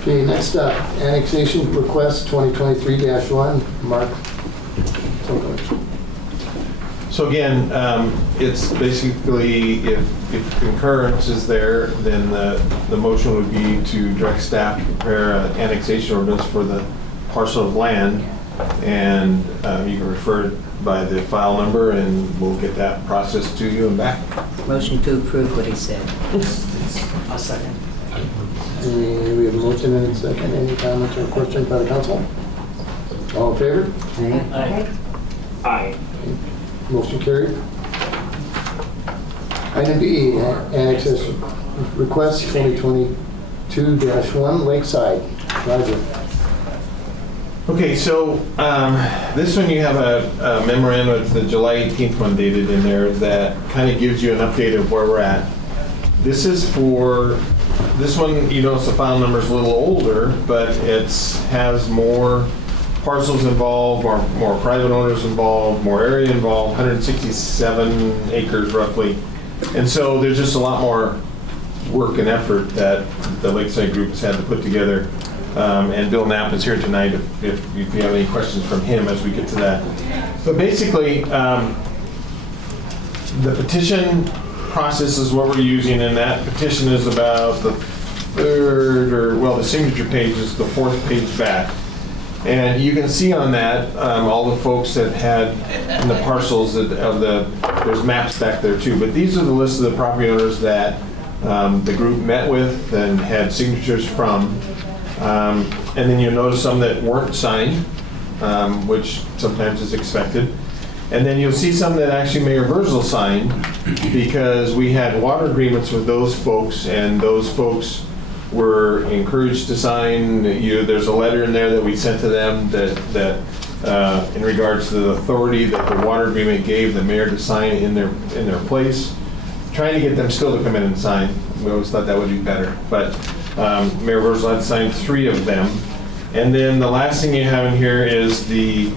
Okay, next up, annexation request 2023-1, Mark. So again, it's basically if concurrence is there, then the motion would be to direct staff to prepare an annexation ordinance for the parcel of land, and you can refer it by the file number, and we'll get that processed to you and back. Motion to approve what he said. I'll second. We have a motion and a second. Any comments or questions by the council? All in favor? Aye. Aye. Motion carried. Item B, annexation request 2022-1, Lakeside. Roger. Okay, so this one you have a memorandum, it's the July 18th one dated in there that kind of gives you an update of where we're at. This is for, this one, you notice the file number is a little older, but it has more parcels involved, more private owners involved, more area involved, 167 acres roughly. And so there's just a lot more work and effort that the Lakeside Group has had to put together. And Bill Knapp is here tonight if you have any questions from him as we get to that. But basically, the petition process is what we're using, and that petition is about the third, or, well, the signature page is the fourth page back. And you can see on that, all the folks that had in the parcels there's maps back there too, but these are the list of the property owners that the group met with and had signatures from. And then you'll notice some that weren't signed, which sometimes is expected. And then you'll see some that actually Mayor Virgil signed, because we had water agreements with those folks, and those folks were encouraged to sign. There's a letter in there that we sent to them that in regards to the authority that the water agreement gave the mayor to sign in their place, trying to get them still to come in and sign. We always thought that would be better, but Mayor Virgil had signed 3 of them. And then the last thing you have in here is the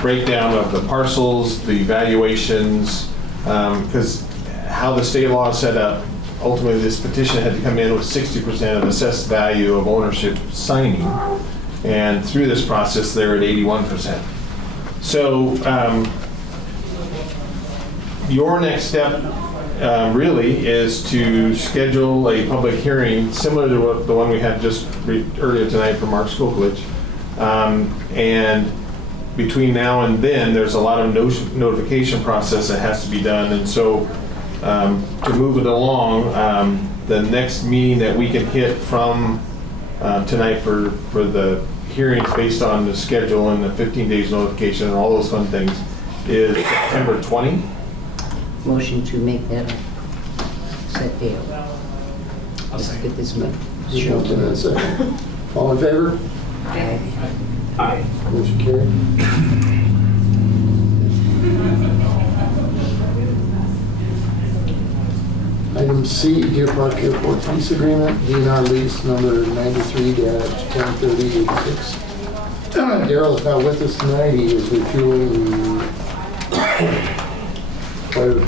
breakdown of the parcels, the valuations, because how the state law is set up, ultimately this petition had to come in with 60% of assessed value of ownership signing, and through this process they're at 81%. So your next step really is to schedule a public hearing similar to the one we had just earlier tonight from Mark Scholz. And between now and then, there's a lot of notification process that has to be done. And so to move it along, the next meeting that we can hit from tonight for the hearings based on the schedule and the 15 days notification and all those fun things is September 20. Motion to make that a set date. Let's get this one. All in favor? Aye. Aye. Motion carried. Item C, Deer Park Airport lease agreement, DNR lease number 93-103086. Daryl's not with us tonight. He is refueling fire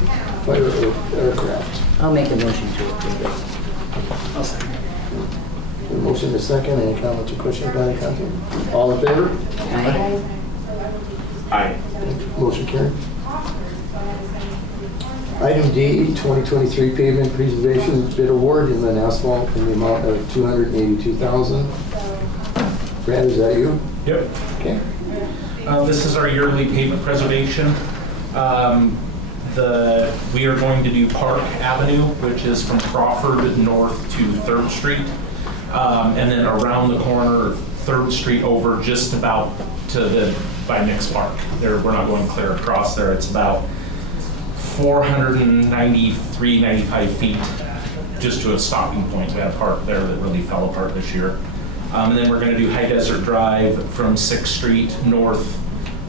aircraft. I'll make a motion to approve it. I'll second. A motion to second. Any comments or questions by the council? All in favor? Aye. Aye. Motion carried. Item D, 2023 pavement preservation bid award in the asphalt in the amount of $282,000. Brad, is that you? Yep. Okay. This is our yearly pavement preservation. We are going to do Park Avenue, which is from Crawford north to 3rd Street. And then around the corner, 3rd Street over just about to by Nick's Park. We're not going clear across there. It's about 493, 95 feet just to a stopping point. We had a part there that really fell apart this year. And then we're going to do High Desert Drive from 6th Street north,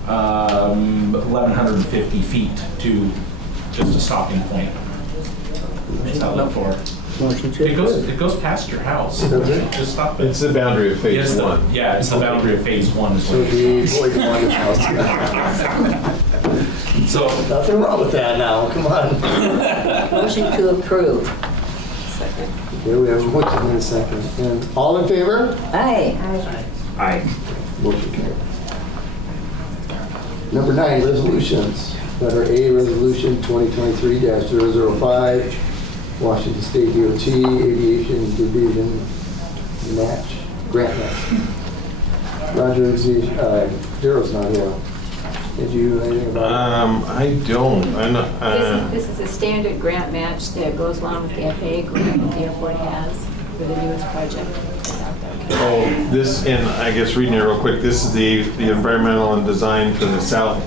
1,150 feet to just a stopping point. That's how I look for it. Motion to It approve. goes past your house. Does it? Just stop it. It's the boundary of phase It's the- 1. Yeah, it's the boundary of phase 1. Is So what the it is. boy wanted house. So Nothing wrong with that now. Come on. Motion to approve. Second. Here we have a motion in a second. And all in favor? Aye. Aye. Motion carried. Number 9, resolutions. Letter A, resolution 2023-005, Washington State DOT Aviation Division grant match. Roger, Daryl's not here. Did you know anything about I don't. I'm not. This is a standard grant match that goes along with the FAA grant that the airport has for the newest project that's out there. Oh, this, and I guess reading it real quick, this is the environmental and design for the south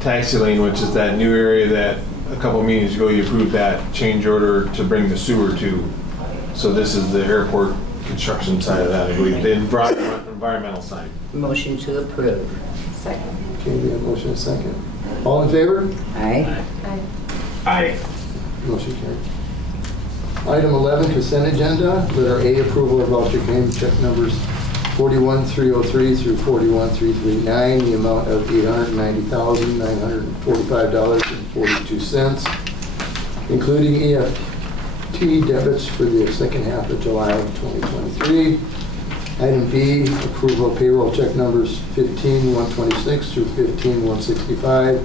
taxi lane, which is that new area that a couple meetings ago you approved that change order to bring the sewer to. So this is the airport construction side of that, I believe, the environmental side. Motion to approve. Second. Okay, we have a motion in a second. All in favor? Aye. Aye. Aye. Motion carried. Item 11, consent agenda. Letter A, approval of voucher payment check numbers 41303 through 41339, the amount of $890,945.42, including EFT debits for the second half of July of 2023. Item B, approval of payroll check numbers 15126 through 15165,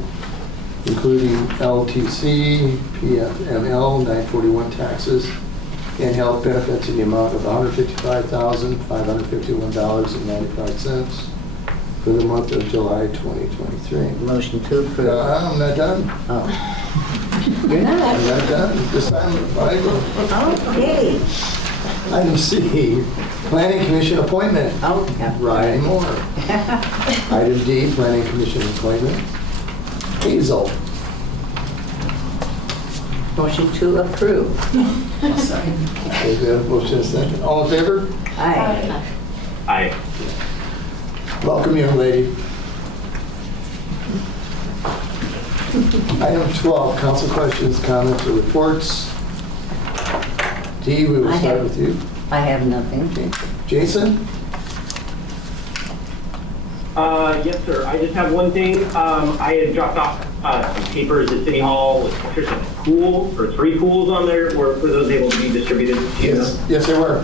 including LTC, PFML, 941 taxes, and health benefits in the amount of $155,551.95 for the month of July 2023. Motion to approve. I'm not done. Oh. You're not? I'm not done. This time, Okay. Item C, Planning Commission appointment. Oh, yeah. Ryan Moore. Item D, Planning Commission appointment. Hazel. Motion to approve. Okay, we have a motion and a second. All in favor? Aye. Aye. Welcome, young lady. Item 12, council questions, comments, or reports. D, we will start with you. I have nothing. Okay. Jason? Yes, sir. I just have one thing. I had dropped off some papers at City Hall with pictures of a pool, or 3 pools on there. Were those able to be distributed? Yes, they were.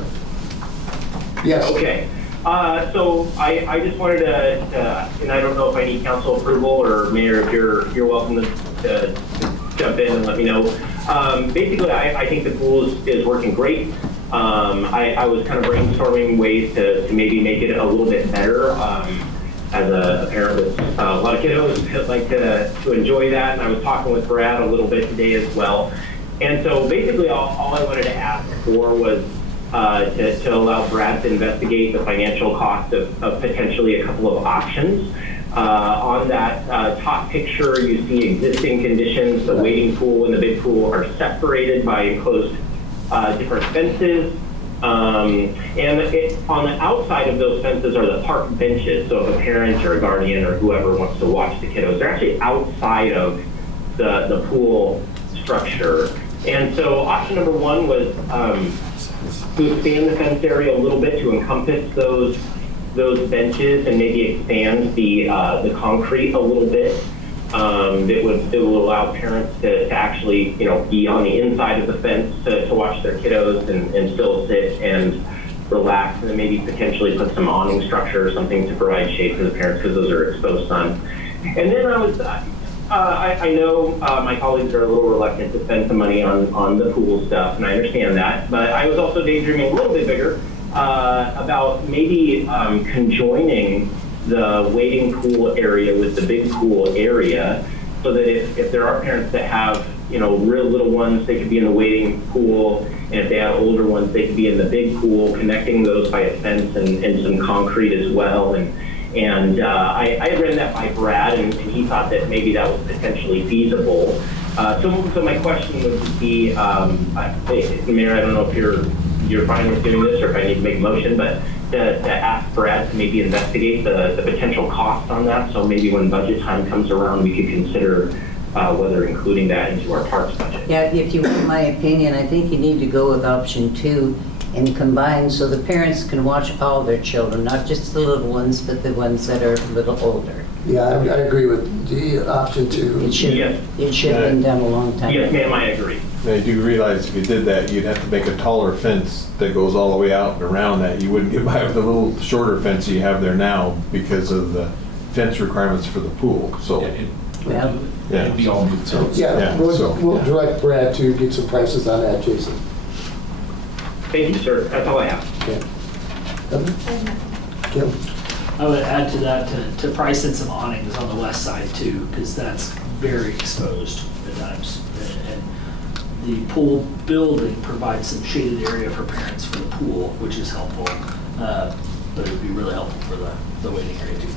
Yes. Okay. So I just wanted to, and I don't know if I need council approval, or Mayor, if you're welcome to jump in and let me know. Basically, I think the pool is working great. I was kind of brainstorming ways to maybe make it a little bit better. As a parent with a lot of kiddos, I'd like to enjoy that. And I was talking with Brad a little bit today as well. And so basically all I wanted to ask for was to allow Brad to investigate the financial cost of potentially a couple of options. On that top picture, you see existing conditions. The wading pool and the big pool are separated by enclosed different fences. And on the outside of those fences are the park benches. So if a parent or a guardian or whoever wants to watch the kiddos, they're actually outside of the pool structure. And so option number 1 was to expand the fence area a little bit to encompass those benches and maybe expand the concrete a little bit. It will allow parents to actually, be on the inside of the fence to watch their kiddos and still sit and relax, and then maybe potentially put some awning structure or something to provide shade for the parents because those are exposed sun. And then I know my colleagues are a little reluctant to spend some money on the pool stuff, and I understand that, but I was also daydreaming a little bit bigger about maybe conjoining the wading pool area with the big pool area, so that if there are parents that have real little ones, they could be in the wading pool, and if they have older ones, they could be in the big pool, connecting those by a fence and some concrete as well. And I had ran that by Brad, and he thought that maybe that was potentially feasible. So my question would be, Mayor, I don't know if you're fine with doing this or if I need to make a motion, but to ask Brad to maybe investigate the potential cost on that. So maybe when budget time comes around, we could consider whether including that into our parks budget. Yeah, if you want my opinion, I think you need to go with option 2 and combine so the parents can watch all their children, not just the little ones, but the ones that are a little older. Yeah, I agree with the option 2. It should have been done a long time ago. Yes, ma'am, I agree. I do realize if you did that, you'd have to make a taller fence that goes all the way out and around that. You wouldn't get by with the little shorter fence you have there now because of the fence requirements for the pool. So, it'd be all moved. So, we'll direct Brad to get some prices on that, Jason. Thank you, sir. That's all I have. Okay. Kim? I would add to that to price in some awnings on the west side too, because that's very exposed at times. And the pool building provides some shaded area for parents for the pool, which is helpful. But it would be really helpful for the waiting area too.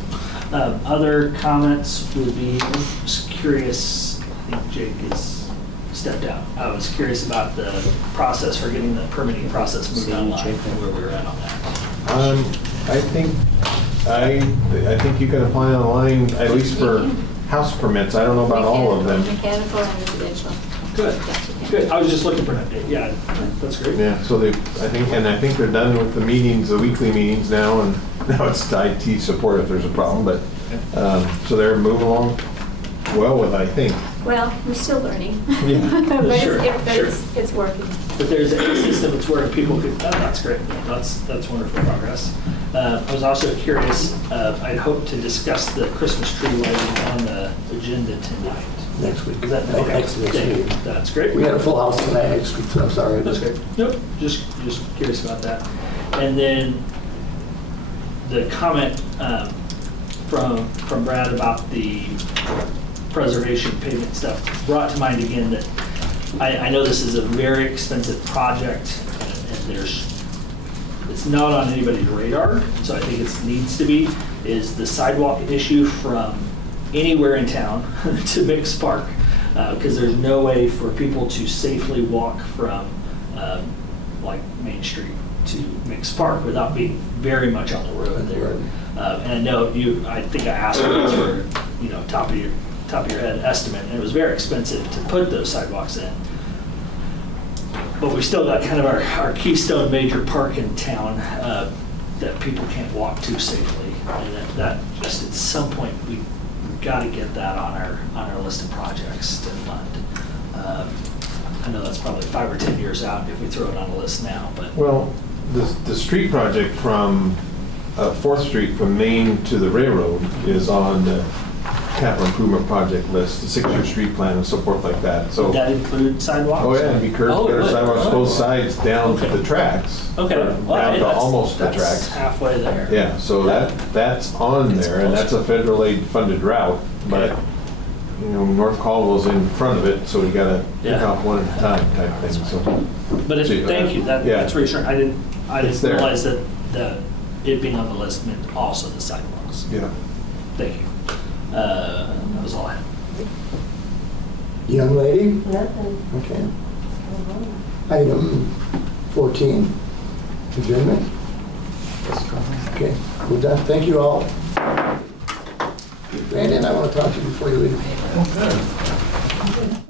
Other comments would be, I was curious, I think Jake has stepped out. I was curious about the process for getting the permitting process moved online and where we were at on that. I think you can apply online, at least for house permits. I don't know about all of them. Mechanical and residential. Good. I was just looking for an update. Yeah, that's great. Yeah, so I think they're done with the meetings, the weekly meetings now, and now it's IT support if there's a problem, but, so they're moving along well with, I think. Well, we're still learning. Yeah. But Sure, it's working. But there's a system that's where people could, that's great. That's wonderful progress. I was also curious, I'd hoped to discuss the Christmas tree lighting on the agenda tonight. Next week. Is that okay? Next meeting. That's great. We had a full house tonight next week, so I'm sorry. That's great. Nope, just curious about that. And then the comment from Brad about the preservation pavement stuff brought to mind again that I know this is a very expensive project and it's not on anybody's radar, so I think it needs to be, is the sidewalk issue from anywhere in town to Mix Park, because there's no way for people to safely walk from like Main Street to Mix Park without being very much on the road there. And I know I think I asked for, top of your head estimate, and it was very expensive to put those sidewalks in. But we still got kind of our keystone major park in town that people can't walk to safely. And that just at some point we've got to get that on our list of projects to fund. I know that's probably 5 or 10 years out if we throw it on a list now, but. Well, the street project from 4th Street from Main to the railroad is on the capital improvement project list, the 6-year street plan and so forth like that. So would that include sidewalks? Oh yeah, it'd be curved, Oh, better good. sidewalks both Oh. sides down Okay. to the tracks. Okay. Or Well, down hey, to that's- almost the that's tracks. halfway there. Yeah, so that's on It's there, and that's a federal aid funded route, but North Caldwell's in front of it, so we gotta pick Yeah. off one at a time type thing, so. But thank you, Yeah. that's reassuring. I didn't It's there. realize that it being on the list meant also the sidewalks. Yeah. Thank you. That was all I had. Young lady? Nothing. Okay. Item 14, adjournment. Okay, we're done. Thank you all. Brandon, I want to talk to you before you leave.